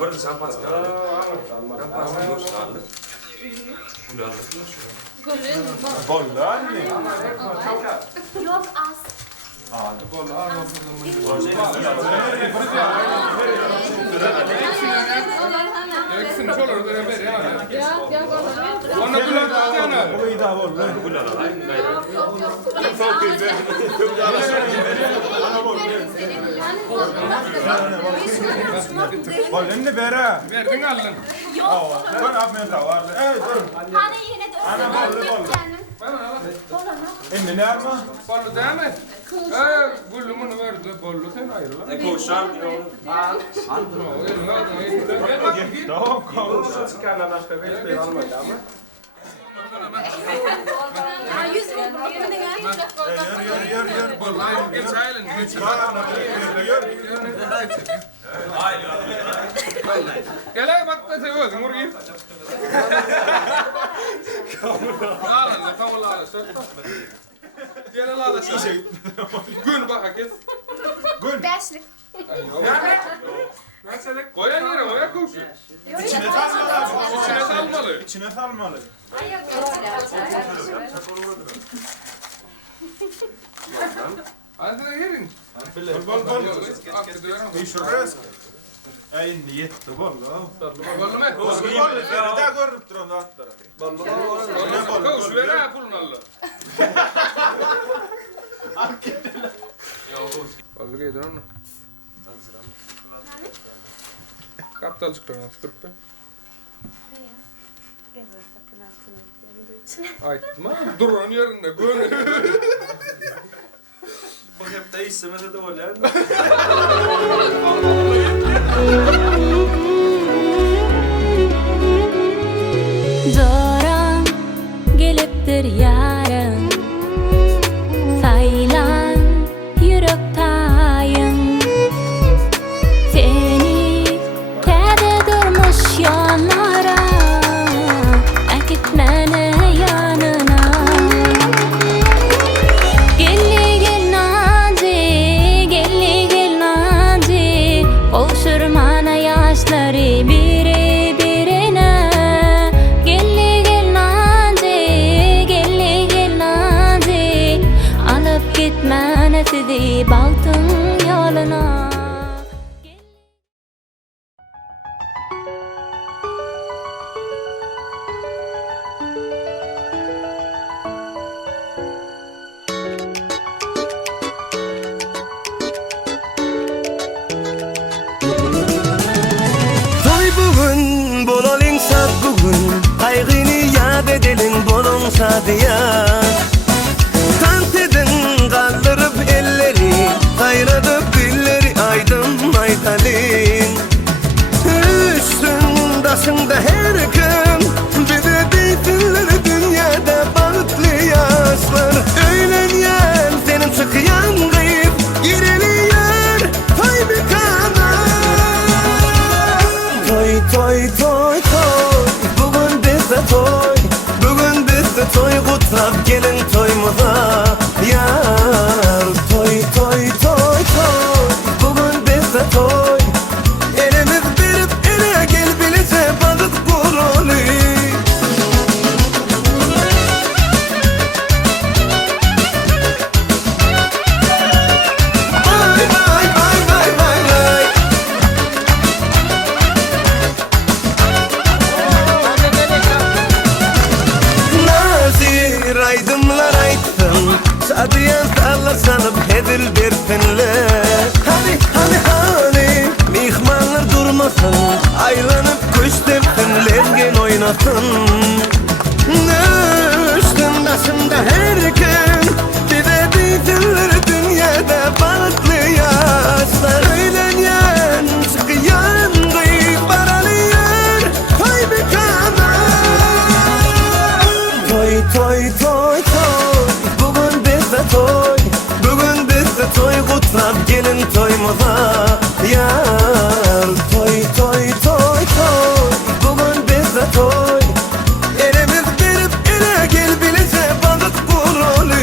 Burada şampas kaldı. Şampas kaldı. Şunu aldık. Bolla anne. Yok az. Eksin çolur da ver ya. Ona kulak yana. Bu iyi daha bolla. Bolla ne bera? Verdin aldın. Yok. Ben afmen tavardı. Evet dur. Hani yine de öyle. Emme ne arma? Bollu değil mi? Bullumunu verdi. Bollu sen ayrıla. Koşan. Tamam kaldı. Ha 100 lira yerine gel. Yürü. Vallahi geç aylın. Geç. Gel bak da seviyorsun Urgi. Ağla tamam ağla. Gel ağla. Gün bak herkes. Beşlik. Mesela koyan yere koya koşu. İçine salmalı. İçine salmalı. İçine salmalı. Hadi de gelin. Bol. İyi şurası. Ay niyet bolla. Bollu mu? Bolla. Daha görüp durun da atlara. Koş ver ha pulun Allah. Bollu giydin onu. Kaptal çıktı lan sıkıntı. Aytma durun yerinde gör. O hep de istemedi de olan. Zoran gelipdir yarım saylan yürek tayın seni kede durmuş yanlara akitmene yanına gelli nazi oluşurmana yaşları biri birine gelli nazi alıp gitmene sizi baltın yoluna. Toy bugün, bolalım sad bugün. Kaygını yad edelim bolun sadıya. Tant edin kaldırıp elleri, kayradıp dilleri aydın aytalin. Üstündasında her gün, bir de değilsinler dünyada balıklı yaşlar. Öğlenyen senin çıkıyan kayıp, gireliyor toy bir kadar. Toy, bugün bizde toy. Bugün bizde toy, kutlap gelin toyumuza. Yar toy, bugün bizde toy. Elimiz verip ele gel bilese balık kurulu. Vay. Nazir aydımlar ayttım, sadıyan sallar sanıp hedil dersinler. Hani mihmanlar durmasın, aylanıp kuş dersinler oynasın. Üstündasında her gün, bir de değilsinler dünyada balıklı yaşlar. Öğlenyen çıkıyan kıyıp baralıyor toy bir kadar. Toy, bugün bizde toy. Bugün bizde toy, kutlap gelin toyumuza. Yar toy, bugün bizde toy. Elimiz verip ele gel bilese balık kurulu.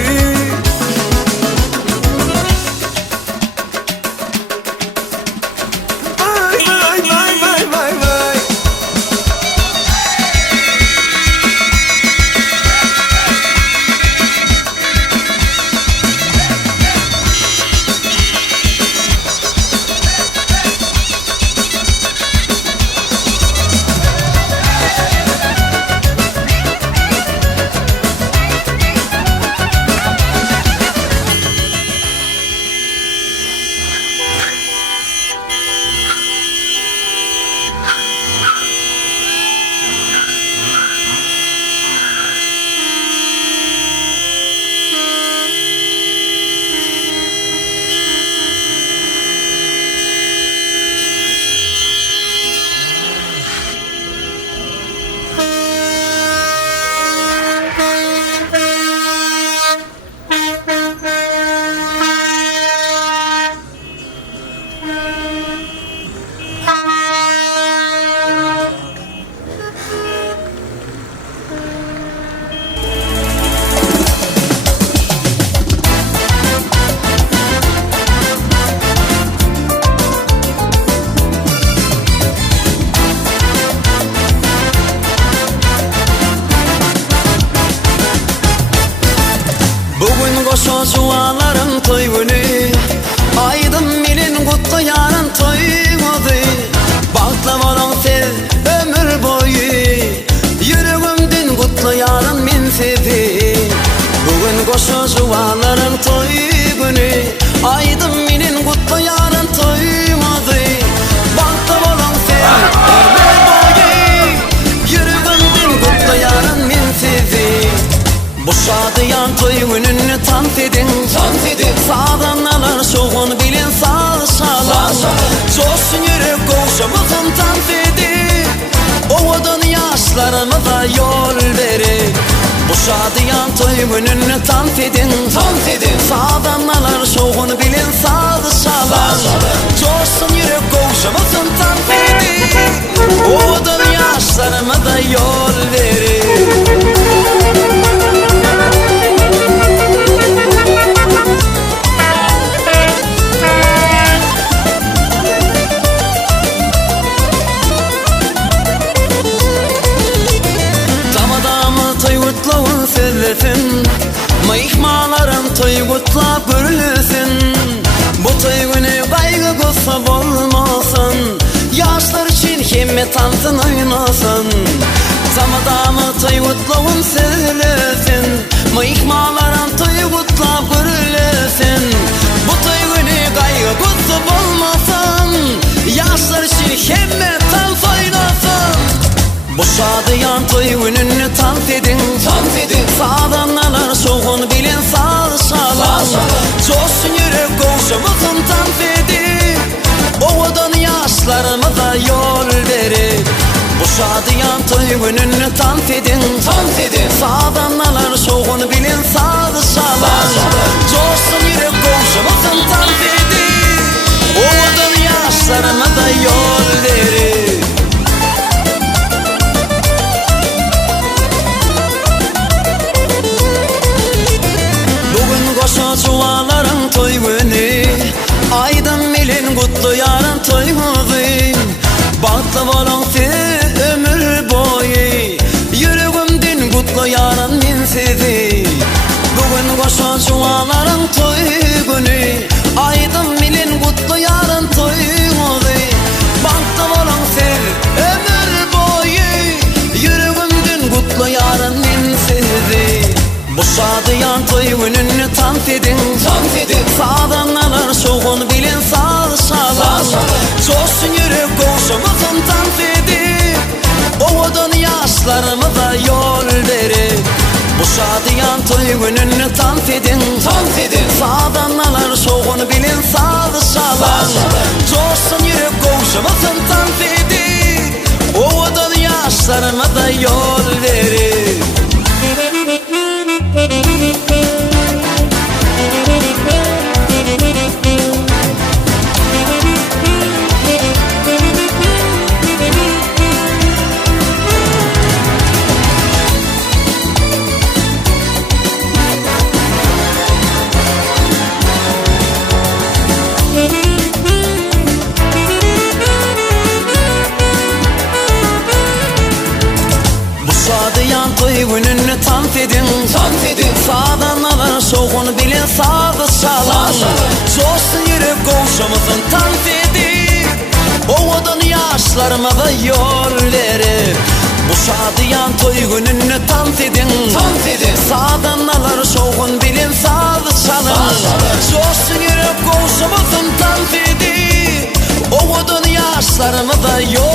gününü tant edin Sağdanlar şoğunu bilin sağdı şalan Coşsun yürek koğuşumuzun tant edin Oğudun yaşlarıma da yol verin Mayıkmaların toygutlap görülsün Bu toy günü kaygı kutsap olmasın Yaşlar için himmet altın oynasın Zamadamı toygutlavın sevilsin Mayıkmaların toygutlap görülsün Bu toy günü kaygı kutsap olmasın Yaşlar için himmet altın oynasın Bu şadıyan toy gününü tant edin Sağdanlar soğun bilin sağ şalan Coşsun yürek koğuşumuzun tant edin Oğudun yaşlarımıza yol verin Bu şadıyan toy gününü tant edin Sağdanlar soğun bilin sağ şalan Coşsun yürek koğuşumuzun tant edin Oğudun yaşlarımıza yol verin Çuvaların toy günü Aydın milin kutlu yarın toy günü Batlı bolun ömür boyu Yüreğimdin kutlu yarın min sizi Bugün koşa çuvaların toy günü Aydın milin kutlu yarın toy günü Batlı bolun ömür boyu Yüreğimdin kutlu yarın min sizi Bu şadıyan toy gününü tant edin Sağdanlar şoğun bilin sağ şalan Coşsun yürek koğuşumuzun tant edin Oğudun yaşlarımıza yol verin Bu şadıyan toy gününü tant edin Sağdanlar şoğun bilin sağ şalan Coşsun yürek koğuşumuzun tant edin Oğudun yaşlarımıza yol verin Toy gününü tant edin Sağdanlar soğun bilin sağdı şalan Coşsun yürek koğuşumuzun tant edin Oğudun yaşlarıma yol verin Bu şadıyan toy gününü tant edin Sağdanlar soğun bilin sağdı şalan Coşsun yürek koğuşumuzun tant edin Oğudun yaşlarıma yol